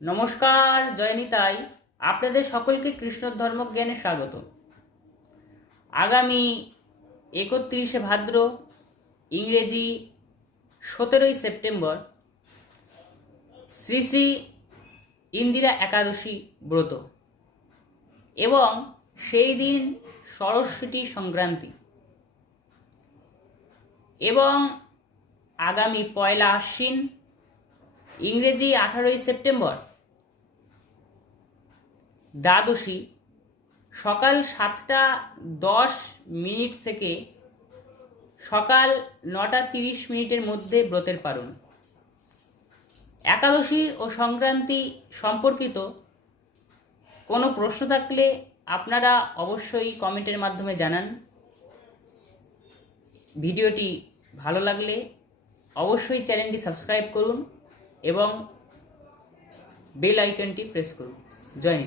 নমস্কার, জয়নিতাই। আপনাদের সকলকে কৃষ্ণ ধর্মজ্ঞানে স্বাগত। আগামী 31শে ভাদ্র, ইংরেজি 17ই সেপ্টেম্বর শ্রী শ্রী ইন্দিরা একাদশী ব্রত এবং সেই দিন সরস্বতী সংক্রান্তি এবং আগামী 1লা আশ্বিন, ইংরেজি 18ই সেপ্টেম্বর দ্বাদশী সকাল 7টা 10 থেকে সকাল 9টা 30 মধ্যে ব্রতের পালন। একাদশী ও সংক্রান্তি সম্পর্কিত কোনো প্রশ্ন থাকলে আপনারা অবশ্যই কমেন্টের মাধ্যমে জানান। ভিডিওটি ভালো লাগলে অবশ্যই চ্যানেলটি সাবস্ক্রাইব করুন এবং বেল আইকনটি প্রেস করুন। জয় হিন্দ।